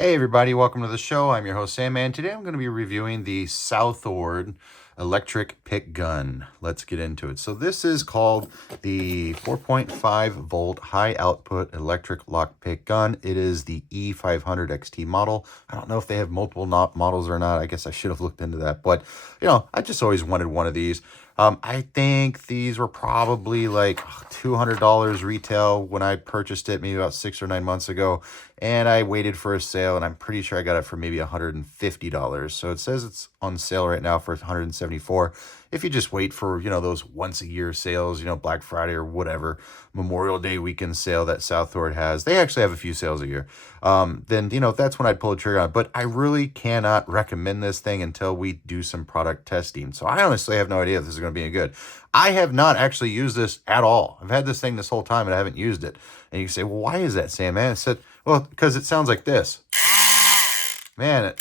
Hey everybody, welcome to the show. I'm your host Sandman. Today I'm going to be reviewing the Southord electric pick gun. Let's get into it. So this is called the 4.5 volt high output electric lockpick gun. It is the E500 XT model. I don't know if they have multiple models or not. I guess I should have looked into that, but I just always wanted one of these. I think these were probably like $200 retail when I purchased it maybe about 6 or 9 months ago. And I waited for a sale, and I'm pretty sure I got it for maybe $150. So it says it's on sale right now for $174. If you just wait for, those once a year sales, Black Friday or whatever, Memorial Day weekend sale that Southord has, they actually have a few sales a year. Then, that's when I'd pull the trigger on it. But I really cannot recommend this thing until we do some product testing. So I honestly have no idea if this is going to be any good. I have not actually used this at all. I've had this thing this whole time and I haven't used it. And you say, well, why is that, Sam, man? I said, well, because it sounds like this. Man, it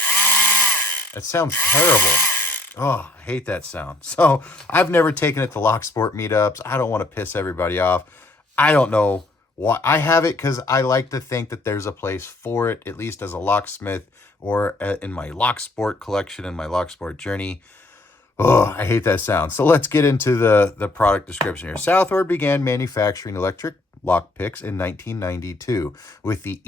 sounds terrible. Oh, I hate that sound. So I've never taken it to locksport meetups. I don't want to piss everybody off. I don't know why. I have it because I like to think that there's a place for it, at least as a locksmith or in my locksport collection and my locksport journey. Oh, I hate that sound. So let's get into the product description here. Southord began manufacturing electric lockpicks in 1992 with the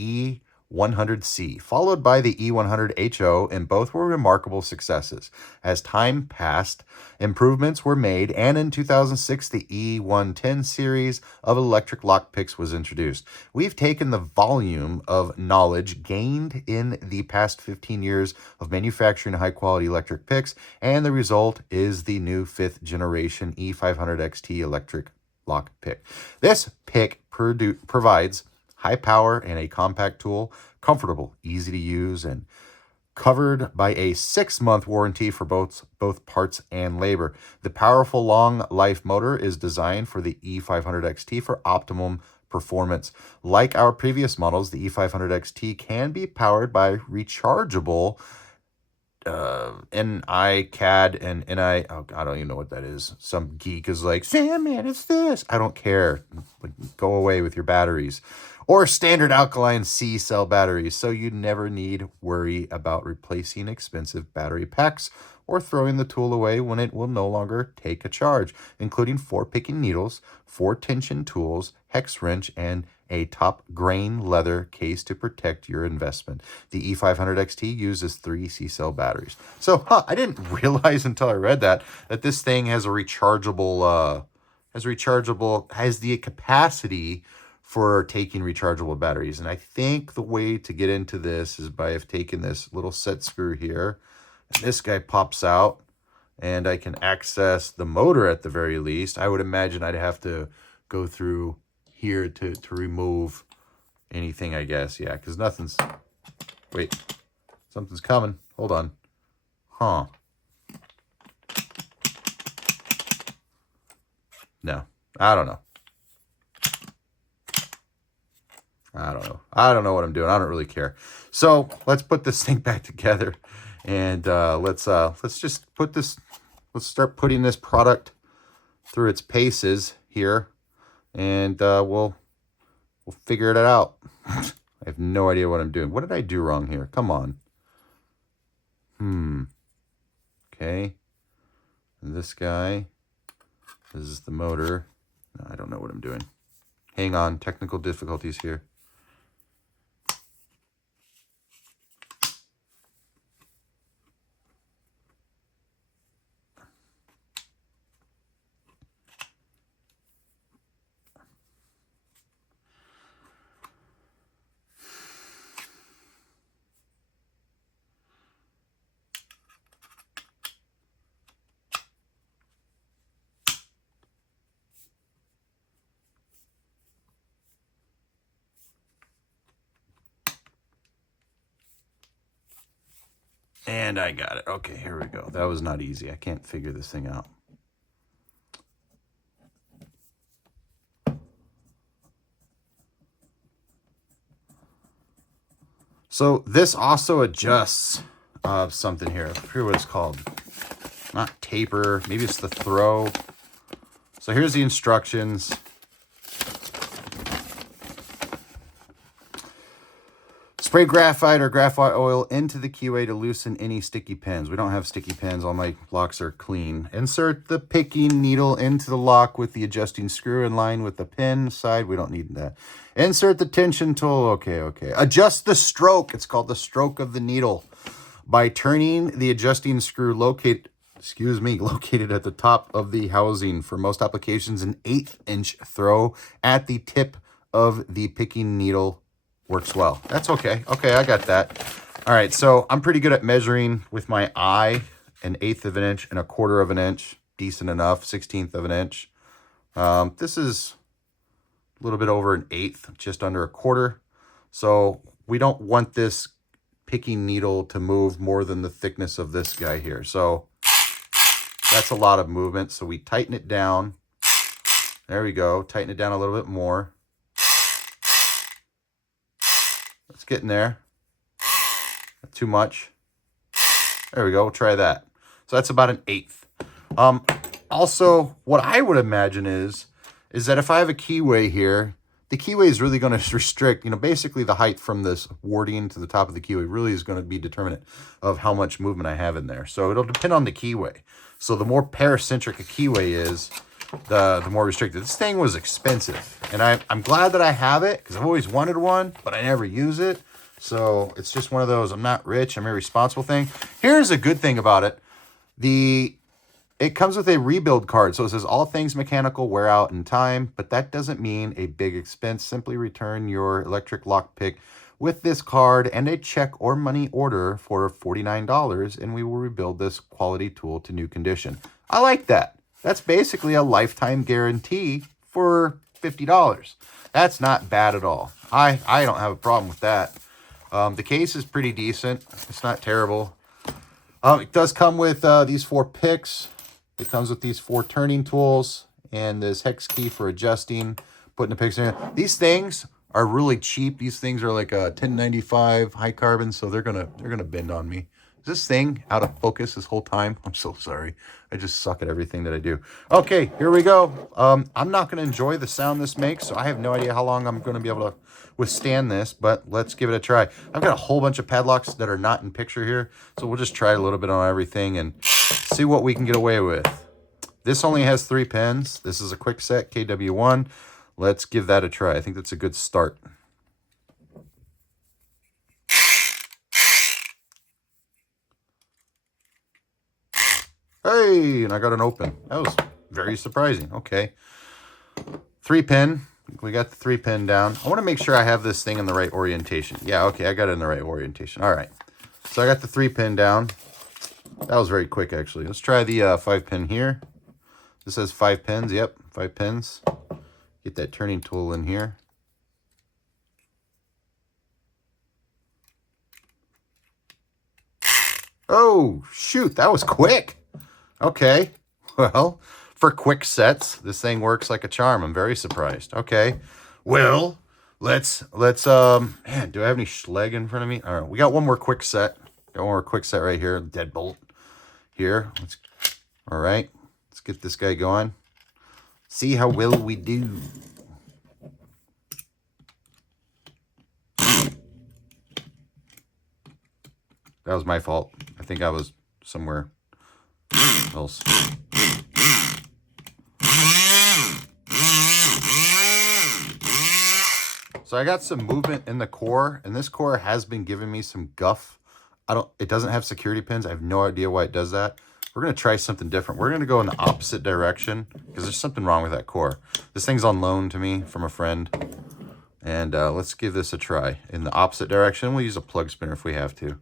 E100C, followed by the E100HO, and both were remarkable successes. As time passed, improvements were made, and in 2006, the E110 series of electric lockpicks was introduced. We've taken the volume of knowledge gained in the past 15 years of manufacturing high-quality electric picks, and the result is the new 5th generation E500 XT electric lockpick. This pick provides high power and a compact tool, comfortable, easy to use, and covered by a 6-month warranty for both parts and labor. The powerful long life motor is designed for the E500 XT for optimum performance. Like our previous models, the E500 XT can be powered by rechargeable CAD and NI. Oh, I don't even know what that is. Some geek is like, Sandman, it's this. I don't care. Go away with your batteries. Or standard alkaline C cell batteries, so you never need worry about replacing expensive battery packs or throwing the tool away when it will no longer take a charge, including 4 picking needles, 4 tension tools, hex wrench, and a top grain leather case to protect your investment. The E500 XT uses 3 C-cell batteries. So, I didn't realize until I read that this thing has a rechargeable, has the capacity for taking rechargeable batteries. And I think the way to get into this is by taking this little set screw here. And this guy pops out, and I can access the motor at the very least. I would imagine I'd have to go through here to remove anything, I guess. Yeah, because nothing's... Wait, something's coming. Hold on. Huh. No, I don't know. I don't know what I'm doing. I don't really care. So let's put this thing back together, and let's just put this. Let's start putting this product through its paces here, and we'll figure it out. I have no idea what I'm doing. What did I do wrong here? Come on. Okay. And this guy. This is the motor. No, I don't know what I'm doing. Hang on. Technical difficulties here. And I got it. Okay, here we go. That was not easy. I can't figure this thing out. So this also adjusts something here. I forget what it's called. Not taper. Maybe it's the throw. So here's the instructions. Spray graphite or graphite oil into the keyway to loosen any sticky pins. We don't have sticky pins. All my locks are clean. Insert the picking needle into the lock with the adjusting screw in line with the pin side. We don't need that. Insert the tension tool. Okay. Adjust the stroke. It's called the stroke of the needle by turning the adjusting screw located at the top of the housing. For most applications, an 1/8 inch throw at the tip of the picking needle works well. That's okay. Okay, I got that. All right, so I'm pretty good at measuring with my eye, 1/8 of an inch and 1/4 of an inch. Decent enough, 1/16 of an inch. This is a little bit over 1/8, just under 1/4. So we don't want this picking needle to move more than the thickness of this guy here. So that's a lot of movement. So we tighten it down. There we go. Tighten it down a little bit more. Let's get in there. Not too much. There we go. We'll try that. So that's about 1/8. Also, what I would imagine is that if I have a keyway here, the keyway is really going to restrict, basically the height from this warding to the top of the keyway really is going to be determinant of how much movement I have in there. So it'll depend on the keyway. So the more paracentric a keyway is, the more restricted. This thing was expensive, and I'm glad that I have it because I've always wanted one, but I never use it. So it's just one of those I'm not rich, I'm irresponsible thing. Here's a good thing about it. It comes with a rebuild card. So it says all things mechanical wear out in time, but that doesn't mean a big expense. Simply return your electric lockpick with this card and a check or money order for $49, and we will rebuild this quality tool to new condition. I like that. That's basically a lifetime guarantee for $50. That's not bad at all. I don't have a problem with that. The case is pretty decent. It's not terrible. It does come with these 4 picks. It comes with these 4 turning tools and this hex key for adjusting, putting the picks in. These things are really cheap. These things are like a 1095 high carbon, so they're gonna bend on me. Is this thing out of focus this whole time? I'm so sorry. I just suck at everything that I do. Okay, here we go. I'm not going to enjoy the sound this makes, so I have no idea how long I'm going to be able to withstand this, but let's give it a try. I've got a whole bunch of padlocks that are not in picture here, so we'll just try a little bit on everything and see what we can get away with. This only has 3 pins. This is a quick set, KW1. Let's give that a try. I think that's a good start. Hey, and I got an open. That was very surprising. Okay. 3 pin. We got the 3 pin down. I want to make sure I have this thing in the right orientation. Yeah, okay, I got it in the right orientation. All right. So I got the 3 pin down. That was very quick, actually. Let's try the 5 pin here. This says 5 pins. Yep, 5 pins. Get that turning tool in here. Oh, shoot, that was quick. Okay, well, for quick sets, this thing works like a charm. I'm very surprised. Okay, well, let's man, do I have any Schleg in front of me? All right, we got one more quick set. Got one more quick set right here, deadbolt here. All right, let's get this guy going. See how well we do. That was my fault. I think I was somewhere else. So I got some movement in the core, and this core has been giving me some guff. It doesn't have security pins. I have no idea why it does that. We're going to try something different. We're going to go in the opposite direction because there's something wrong with that core. This thing's on loan to me from a friend. And let's give this a try. In the opposite direction, we'll use a plug spinner if we have to.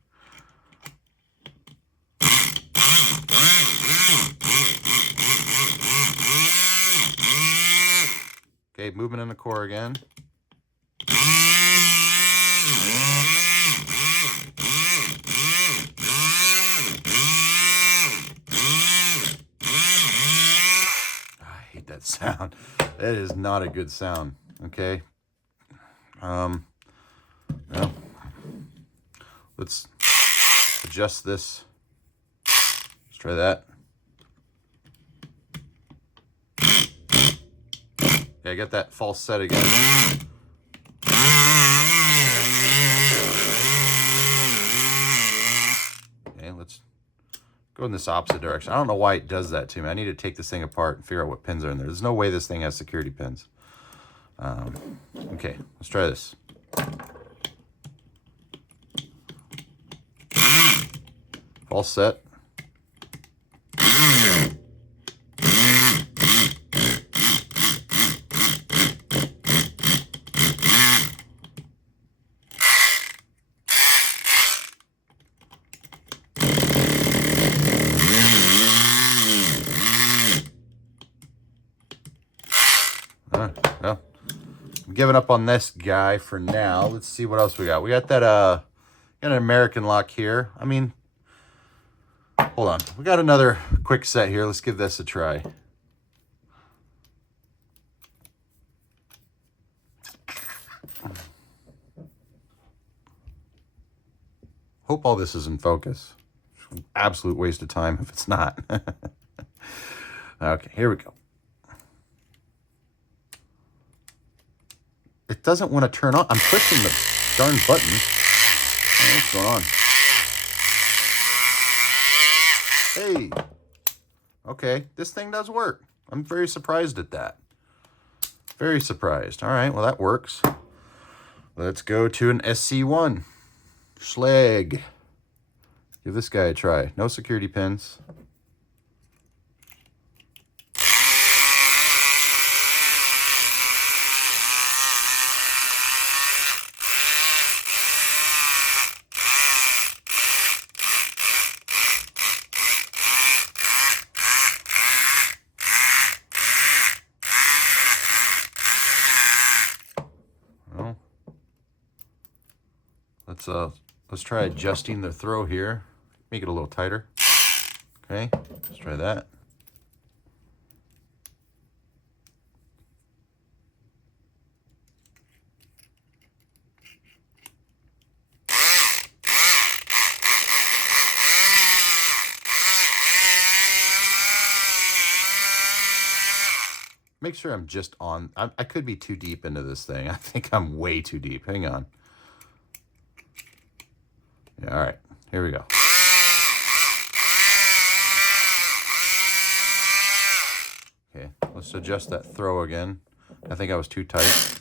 Okay, movement in the core again. I hate that sound. That is not a good sound. Okay. Well, let's adjust this. Let's try that. Okay, I got that false set again. go in this opposite direction. I don't know why it does that to me. I need to take this thing apart and figure out what pins are in there. There's no way this thing has security pins. Okay, let's try this. All set. Well, I'm giving up on this guy for now. Let's see what else we got. We got that got an American lock here. I mean, hold on. We got another quick set here. Let's give this a try. Hope all this is in focus. Absolute waste of time if it's not. Okay, here we go. It doesn't want to turn on. I'm pushing the darn button. Oh, what's going on? Hey. Okay, this thing does work. I'm very surprised at that. Very surprised. All right, well, that works. Let's go to an SC1. Schleg. Give this guy a try. No security pins. Let's try adjusting the throw here. Make it a little tighter. Okay, let's try that. Make sure I'm just on. I could be too deep into this thing. I think I'm way too deep. Hang on. Yeah, all right, here we go. Okay, let's adjust that throw again. I think I was too tight.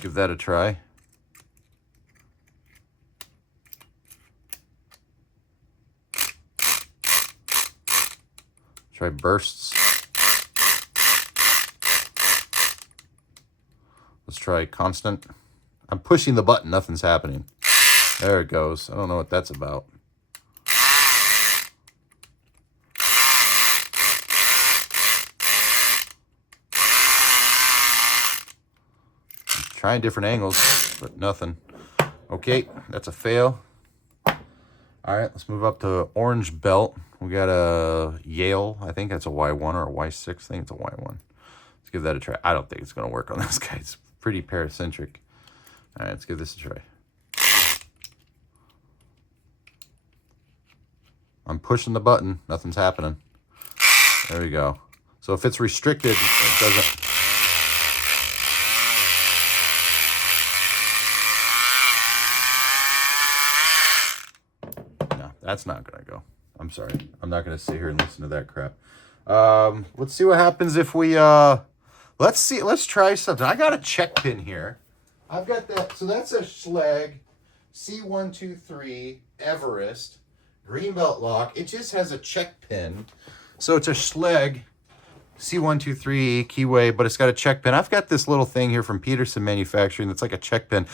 Give that a try. Try bursts. Let's try constant. I'm pushing the button, nothing's happening. There it goes. I don't know what that's about. I'm trying different angles, but nothing. Okay, that's a fail. All right, let's move up to orange belt. We got a Yale. I think that's a Y1 or a Y6. I think it's a Y1. Let's give that a try. I don't think it's going to work on this guy. It's pretty paracentric. All right, let's give this a try. I'm pushing the button. Nothing's happening. There we go. So if it's restricted, it doesn't. No, that's not going to go. I'm sorry. I'm not going to sit here and listen to that crap. Let's see what happens if we... Let's try something. I got a check pin here. I've got that. So that's a Schleg C123 Everest Greenbelt lock. It just has a check pin. So it's a Schleg C123 keyway, but it's got a check pin. I've got this little thing here from Peterson Manufacturing that's like a check pin.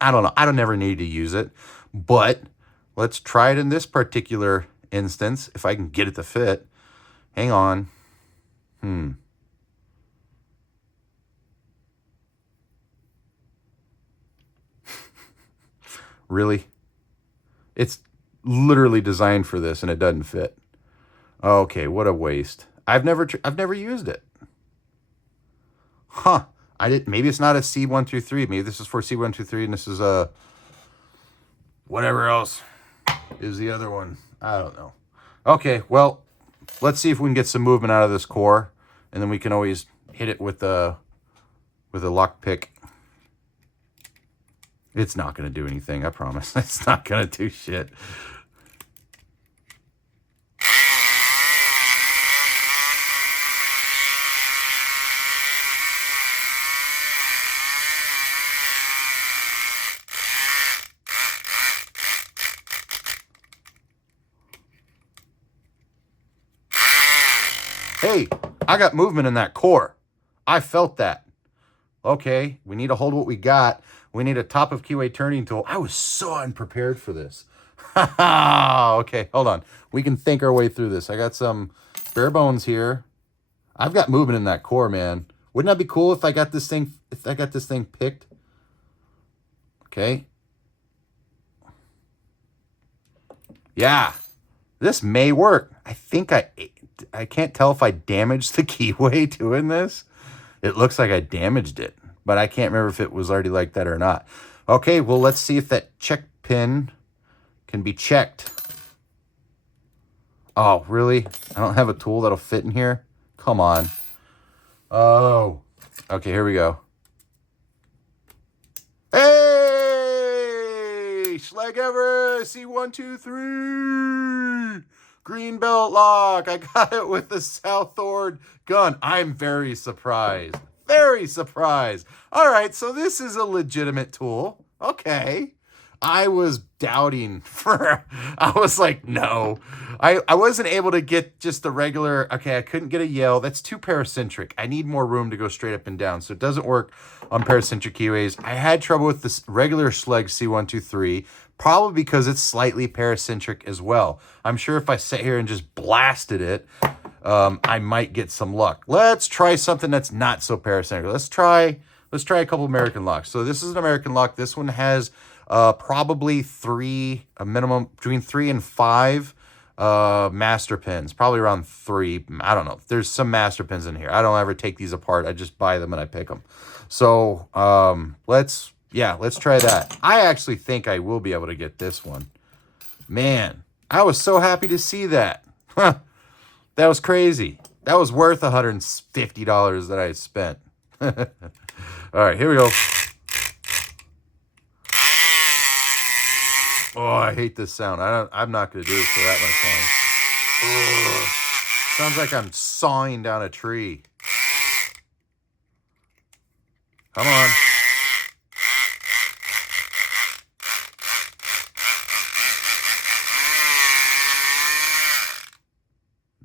I don't know. I don't ever need to use it. But let's try it in this particular instance, if I can get it to fit. Hang on. Really? It's literally designed for this and it doesn't fit. Okay, what a waste. I've never used it. Huh. Maybe it's not a C123. Maybe this is for C123 and this is a whatever else is the other one. I don't know. Okay, well, let's see if we can get some movement out of this core, and then we can always hit it with a lockpick. It's not going to do anything, I promise. It's not going to do shit. Hey, I got movement in that core. I felt that. Okay, we need to hold what we got. We need a top of keyway turning tool. I was so unprepared for this. Okay, hold on. We can think our way through this. I got some bare bones here. I've got movement in that core, man. Wouldn't that be cool if I got this thing picked? Okay. Yeah. This may work. I think I can't tell if I damaged the keyway doing this. It looks like I damaged it, but I can't remember if it was already like that or not. Okay, well, let's see if that check pin can be checked. Oh, really? I don't have a tool that'll fit in here? Come on. Oh. Okay, here we go. Hey! Schleg ever! C123! Green belt lock. I got it with the Southord gun. I'm very surprised. Very surprised. All right, so this is a legitimate tool. Okay. I was doubting I was like, no. I wasn't able to get just the regular, okay, I couldn't get a yell. That's too paracentric. I need more room to go straight up and down. So it doesn't work on paracentric keyways. I had trouble with this regular Schleg C123, probably because it's slightly paracentric as well. I'm sure if I sat here and just blasted it, I might get some luck. Let's try something that's not so paracentric. Let's try a couple American locks. So this is an American lock. This one has probably a minimum between 3 and 5 master pins, probably around 3. I don't know. There's some master pins in here. I don't ever take these apart. I just buy them and I pick them. So let's try that. I actually think I will be able to get this one. Man, I was so happy to see that. That was crazy. That was worth $150 that I spent. All right, here we go. Oh, I hate this sound. I'm not going to do this for that much time. Sounds like I'm sawing down a tree. Come on.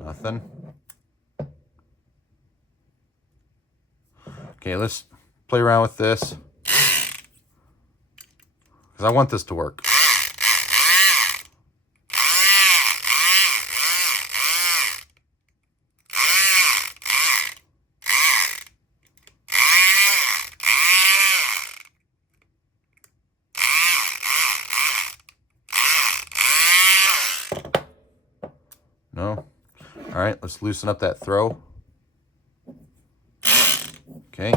Nothing. Okay, let's play around with this. Because I want this to work. No? All right, let's loosen up that throw. Okay.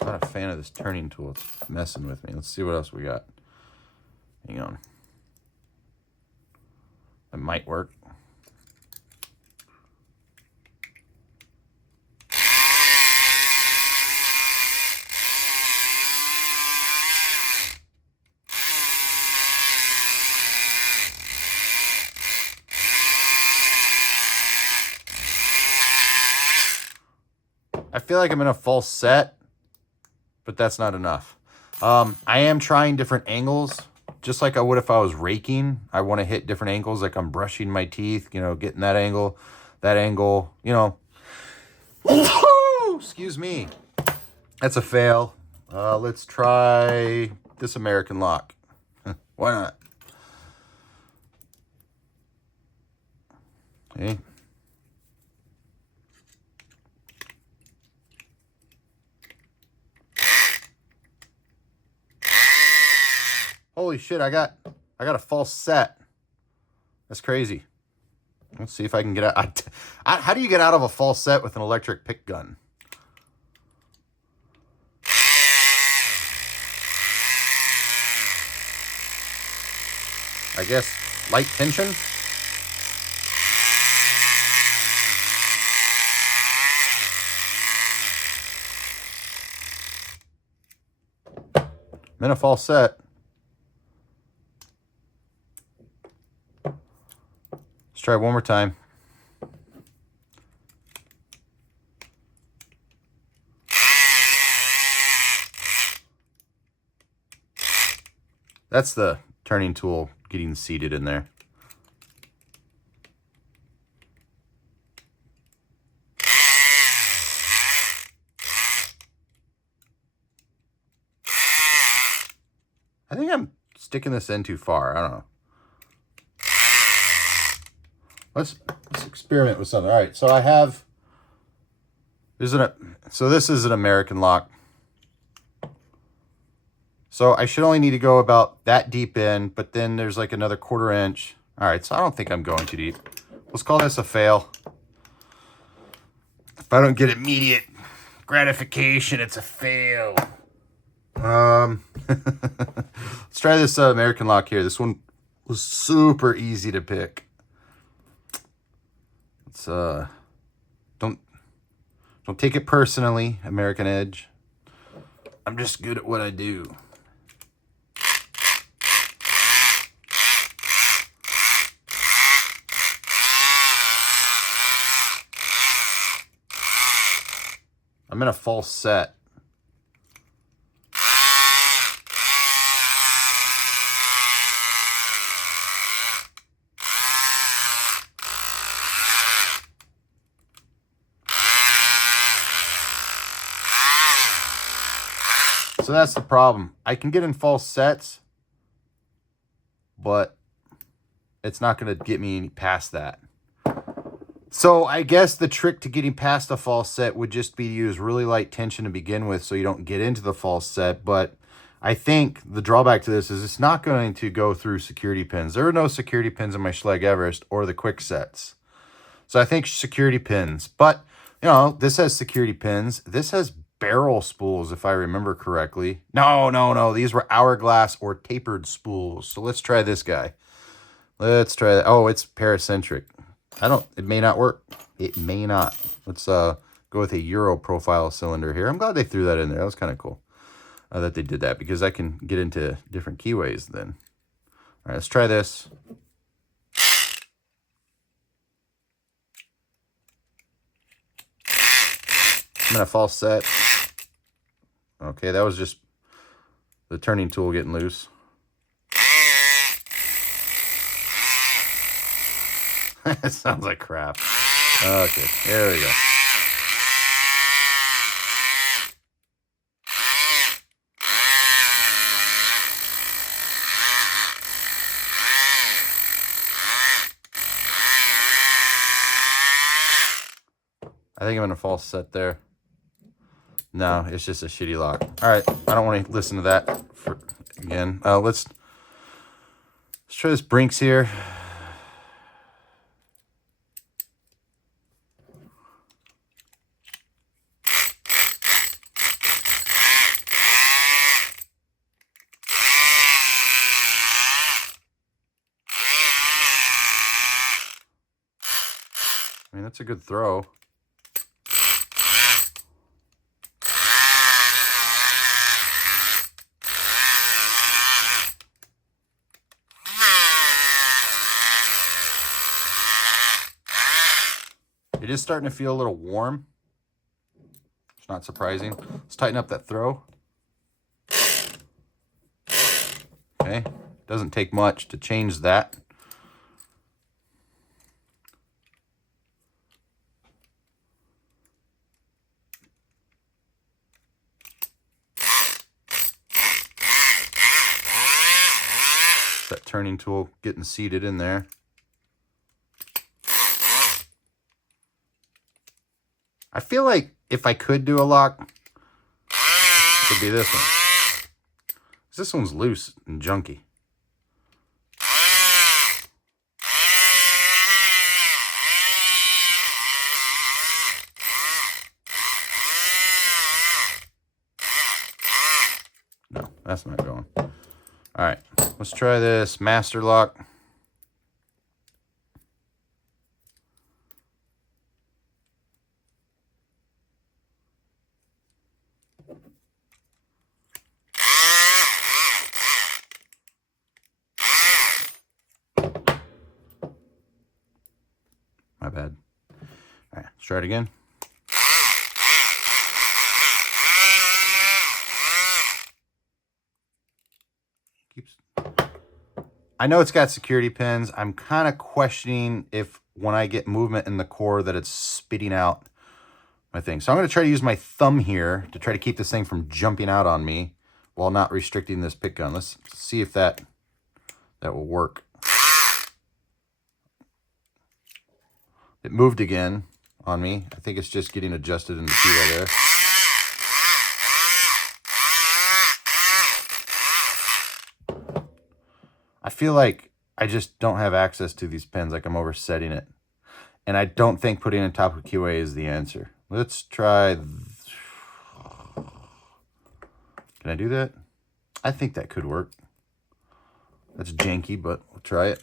Not a fan of this turning tool. It's messing with me. Let's see what else we got. Hang on. It might work. I feel like I'm in a false set, but that's not enough. I am trying different angles, just like I would if I was raking. I want to hit different angles, like I'm brushing my teeth, you know, getting that angle, you know. Excuse me. That's a fail. Let's try this American lock. Why not? Okay. Holy shit, I got a false set. That's crazy. Let's see if I can get out. How do you get out of a false set with an electric pick gun? I guess light tension? I'm in a false set. try one more time. That's the turning tool getting seated in there. I think I'm sticking this in too far. I don't know. Let's experiment with something. All right, so I have, so this is an American lock. So I should only need to go about that deep in, but then there's like another 1/4 inch. All right, so I don't think I'm going too deep. Let's call this a fail. If I don't get immediate gratification, it's a fail. Let's try this American lock here. This one was super easy to pick. It's don't take it personally, American Edge. I'm just good at what I do. I'm in a false set. So that's the problem. I can get in false sets, but it's not going to get me past that. So I guess the trick to getting past a false set would just be to use really light tension to begin with so you don't get into the false set. But I think the drawback to this is it's not going to go through security pins. There are no security pins in my Schlage Everest or the quick sets. So I think security pins. But, you know, this has security pins. This has barrel spools, if I remember correctly. No. These were hourglass or tapered spools. So let's try this guy. Let's try that. Oh, it's paracentric. It may not work. It may not. Let's go with a Euro profile cylinder here. I'm glad they threw that in there. That was kind of cool that they did that, because I can get into different keyways then. All right, let's try this. I'm in a false set. Okay, that was just the turning tool getting loose. It sounds like crap. Okay, there we go. I think I'm in a false set there. No, it's just a shitty lock. All right, I don't want to listen to that again. Let's try this Brinks here. I mean, that's a good throw. It is starting to feel a little warm. It's not surprising. Let's tighten up that throw. Okay, doesn't take much to change that. That turning tool getting seated in there. I feel like if I could do a lock, it would be this one. This one's loose and junky. No, that's not going. All right, let's try this master lock. try it again. I know it's got security pins. I'm kind of questioning if when I get movement in the core that it's spitting out my thing. So I'm going to try to use my thumb here to try to keep this thing from jumping out on me while not restricting this pick gun. Let's see if that will work. It moved again on me. I think it's just getting adjusted in the key right there. I feel like I just don't have access to these pins, like I'm oversetting it. And I don't think putting it on top of QA is the answer. Let's try. Can I do that? I think that could work. That's janky, but we'll try it.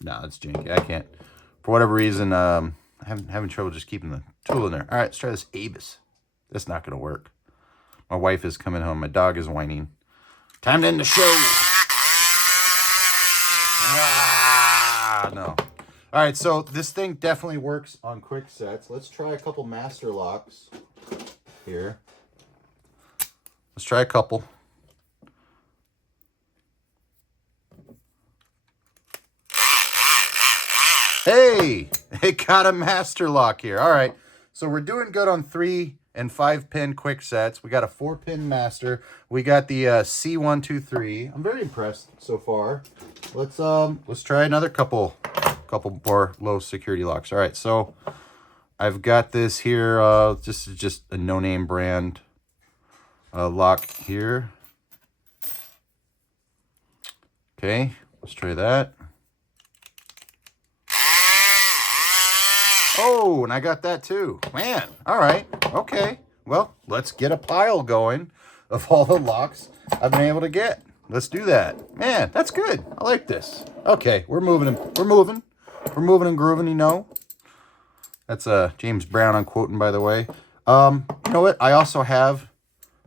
No, it's janky. I can't. For whatever reason, I'm having trouble just keeping the tool in there. All right, let's try this Abus. That's not going to work. My wife is coming home. My dog is whining. Time to end the show. Ah, no. All right, so this thing definitely works on quick sets. Let's try a couple master locks here. Let's try a couple. Hey, it got a master lock here. All right, so we're doing good on 3 and 5 pin quick sets. We got a 4-pin master. We got the C123. I'm very impressed so far. Let's try another couple more low security locks. All right, so I've got this here. This is just a no-name brand lock here. Okay, let's try that. Oh, and I got that too. Man, all right, okay. Well, let's get a pile going of all the locks I've been able to get. Let's do that. Man, that's good. I like this. Okay, we're moving. We're moving and grooving, you know. That's James Brown I'm quoting, by the way. You know what? I also have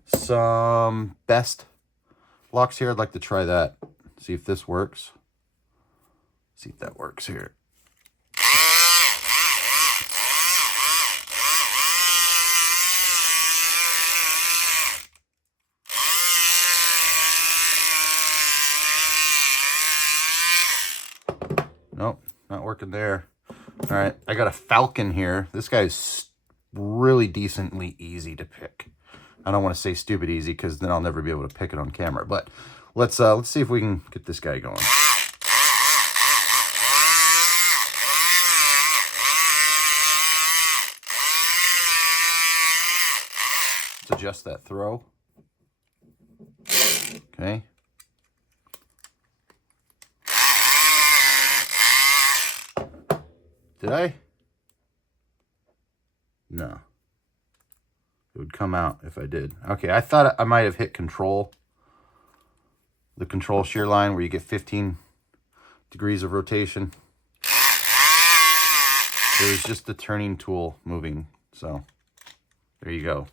some best locks here. I'd like to try that. See if this works. See if that works here. Nope, not working there. All right, I got a Falcon here. This guy's really decently easy to pick. I don't want to say stupid easy because then I'll never be able to pick it on camera. But let's see if we can get this guy going. Let's adjust that throw. Okay. Did I? No. It would come out if I did. Okay, I thought I might have hit control. The control shear line where you get 15 degrees of rotation. It was just the turning tool moving. So, there you go.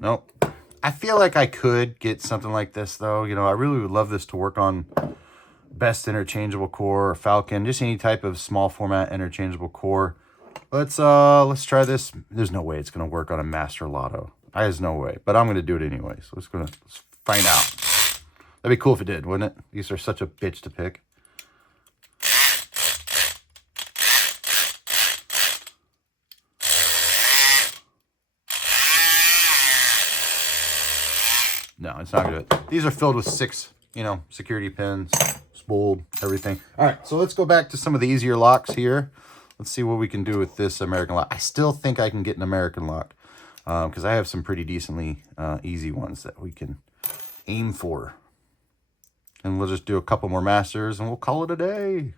Nope. I feel like I could get something like this, though. You know, I really would love this to work on best interchangeable core or Falcon, just any type of small format interchangeable core. Let's try this. There's no way it's going to work on a Master Lotto. There's no way, but I'm going to do it anyway. So let's find out. That'd be cool if it did, wouldn't it? These are such a bitch to pick. No, it's not good. These are filled with 6, security pins, spooled, everything. All right, so let's go back to some of the easier locks here. Let's see what we can do with this American lock. I still think I can get an American lock because I have some pretty decently easy ones that we can aim for. And we'll just do a couple more masters and we'll call it a day.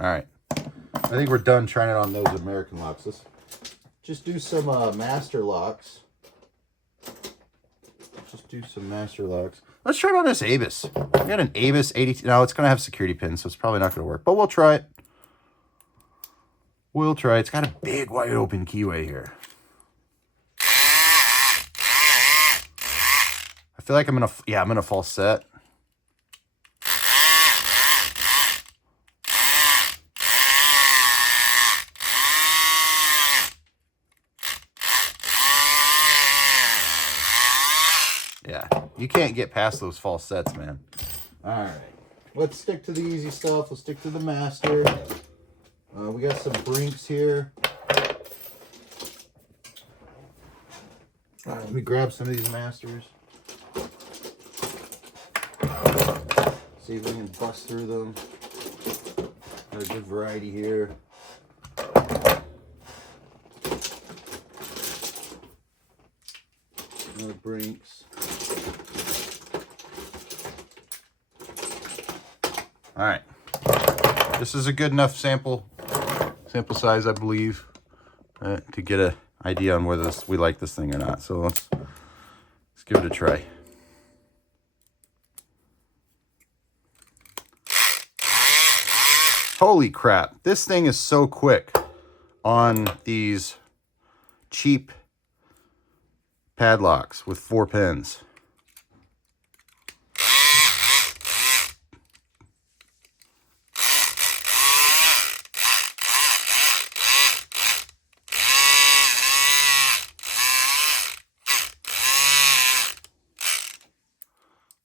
All right. I think we're done trying it on those American locks. Let's just do some master locks. Let's try it on this Avis. I got an Avis 82. Now it's going to have security pins, so it's probably not going to work. But we'll try it. We'll try it. It's got a big wide open keyway here. I feel like I'm going to false set. Yeah, you can't get past those false sets, man. All right, let's stick to the easy stuff. Let's stick to the master. We got some brinks here. All right, let me grab some of these masters. See if we can bust through them. Got a good variety here. More brinks. All right, this is a good enough sample size, I believe, to get an idea on whether we like this thing or not. So let's give it a try. Holy crap, this thing is so quick on these cheap padlocks with 4 pins.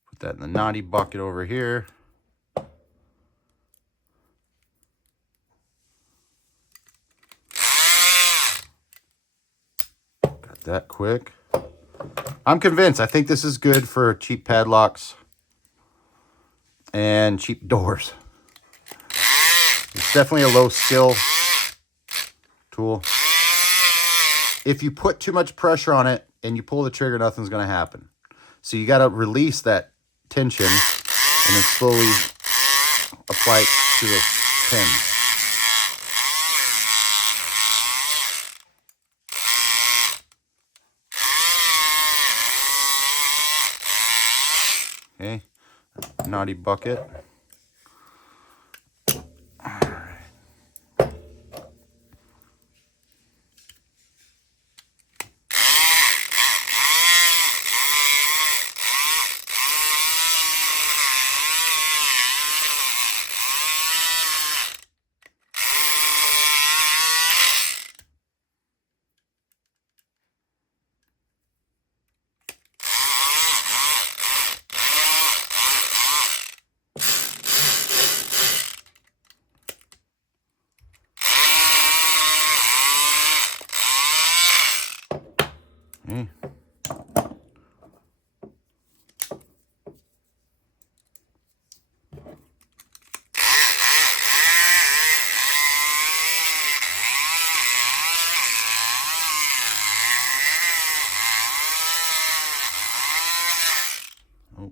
Put that in the naughty bucket over here. Got that quick. I'm convinced. I think this is good for cheap padlocks and cheap doors. It's definitely a low skill tool. If you put too much pressure on it and you pull the trigger, nothing's going to happen. So you got to release that tension and then slowly apply it to the pins. Okay, naughty bucket. All right. Okay. Oh.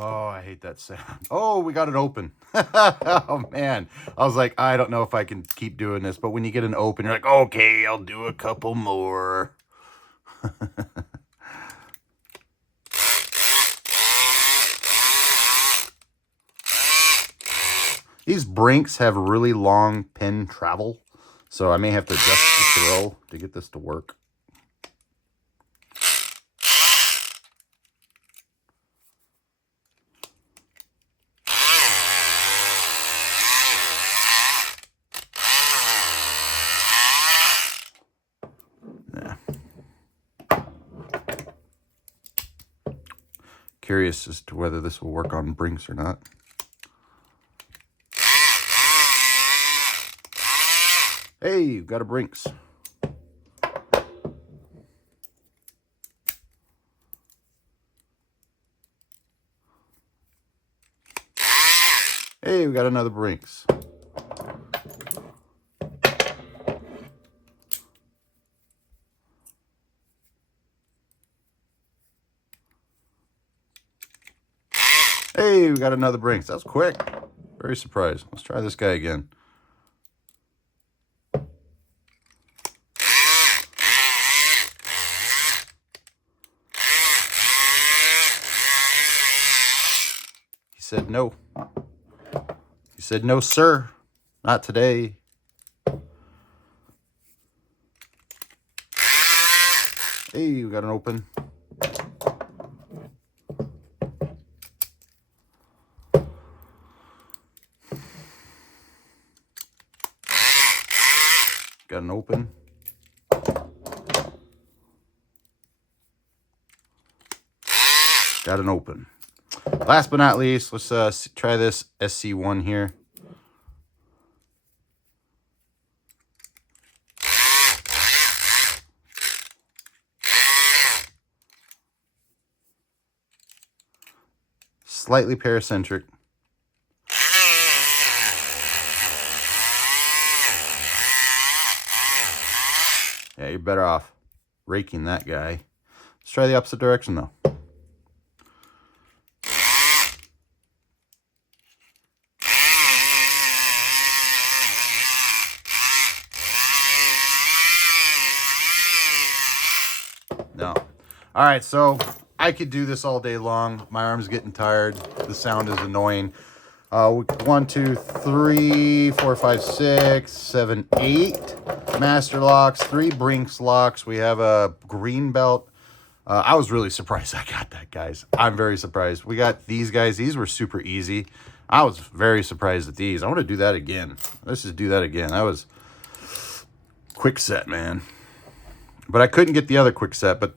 Oh, I hate that sound. Oh, we got it open. Oh, man. I was like, I don't know if I can keep doing this. But when you get an open, you're like, okay, I'll do a couple more. These brinks have really long pin travel. So I may have to adjust the throw to get this to work. Curious as to whether this will work on brinks or not. Hey, you've got a brinks. Hey, we got another Brinks. Hey, we got another Brinks. That was quick. Very surprised. Let's try this guy again. He said no. He said no, sir. Not today. Hey, we got an open. Got an open. Got an open. Last but not least, let's try this SC1 here. Slightly paracentric. Yeah, you're better off raking that guy. Let's try the opposite direction though. No. All right, so I could do this all day long. My arm's getting tired. The sound is annoying. 1, 2, 3, 4, 5, 6, 7, 8 master locks, 3 Brinks locks. We have a green belt. I was really surprised I got that, guys. I'm very surprised. We got these guys. These were super easy. I was very surprised at these. I want to do that again. Let's just do that again. That was quick set, man. But I couldn't get the other quick set, but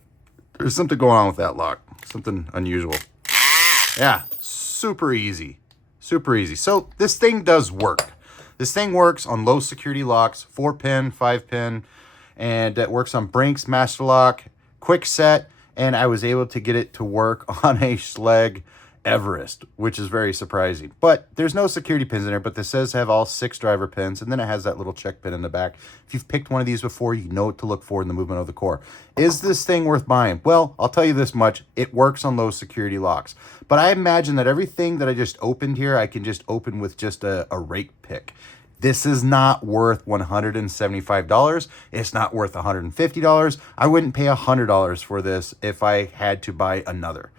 there's something going on with that lock. Something unusual. Yeah, super easy. Super easy. So this thing does work. This thing works on low security locks, 4-pin, 5-pin, and it works on Brinks, master lock, quick set, and I was able to get it to work on a Schlage Everest, which is very surprising. But there's no security pins in there, but this says have all 6 driver pins, and then it has that little check pin in the back. If you've picked one of these before, you know what to look for in the movement of the core. Is this thing worth buying? Well, I'll tell you this much. It works on low security locks. But I imagine that everything that I just opened here, I can just open with just a rake pick. This is not worth $175. It's not worth $150. I wouldn't pay $100 for this if I had to buy another.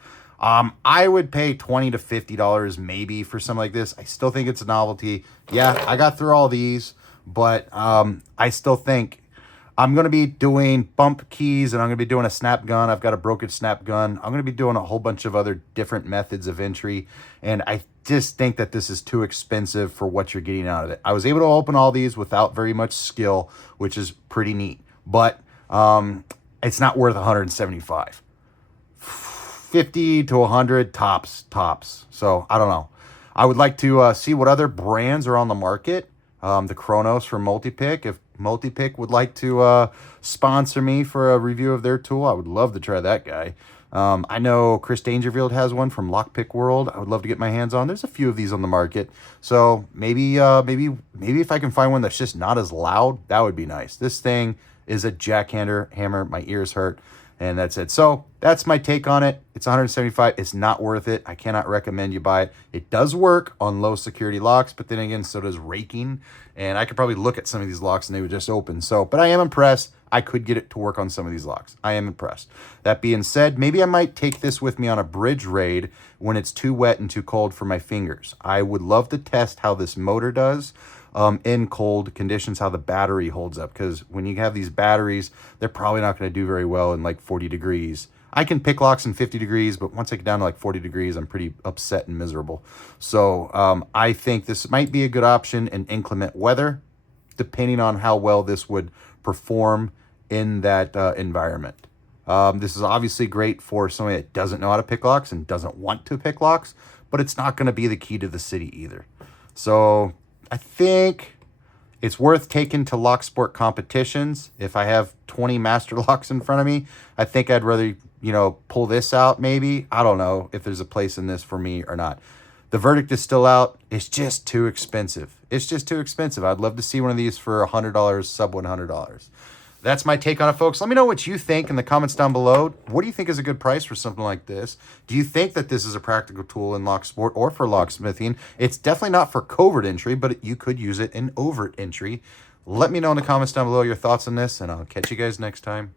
I would pay $20 to $50 maybe for something like this. I still think it's a novelty. Yeah, I got through all these, but I still think I'm going to be doing bump keys, and I'm going to be doing a snap gun. I've got a broken snap gun. I'm going to be doing a whole bunch of other different methods of entry, and I just think that this is too expensive for what you're getting out of it. I was able to open all these without very much skill, which is pretty neat, but it's not worth $175. 50 to 100 tops. So I don't know. I would like to see what other brands are on the market. The Kronos from Multipick. If Multipick would like to sponsor me for a review of their tool, I would love to try that guy. I know Chris Dangerfield has one from Lockpick World. I would love to get my hands on. There's a few of these on the market. So maybe if I can find one that's just not as loud, that would be nice. This thing is a jackhammer. My ears hurt. And that's it. So that's my take on it. It's $175. It's not worth it. I cannot recommend you buy it. It does work on low security locks, but then again, so does raking. And I could probably look at some of these locks and they would just open. So, but I am impressed. I could get it to work on some of these locks. I am impressed. That being said, maybe I might take this with me on a bridge raid when it's too wet and too cold for my fingers. I would love to test how this motor does. In cold conditions, how the battery holds up, because when you have these batteries, they're probably not going to do very well in like 40 degrees. I can pick locks in 50 degrees, but once I get down to like 40 degrees, I'm pretty upset and miserable. So I think this might be a good option in inclement weather, depending on how well this would perform in that environment. This is obviously great for somebody that doesn't know how to pick locks and doesn't want to pick locks, but it's not going to be the key to the city either. So I think it's worth taking to locksport competitions. If I have 20 master locks in front of me, I think I'd rather, pull this out maybe. I don't know if there's a place in this for me or not. The verdict is still out. It's just too expensive. It's just too expensive. I'd love to see one of these for $100, sub $100. That's my take on it, folks. Let me know what you think in the comments down below. What do you think is a good price for something like this? Do you think that this is a practical tool in locksport or for locksmithing? It's definitely not for covert entry, but you could use it in overt entry. Let me know in the comments down below your thoughts on this, and I'll catch you guys next time.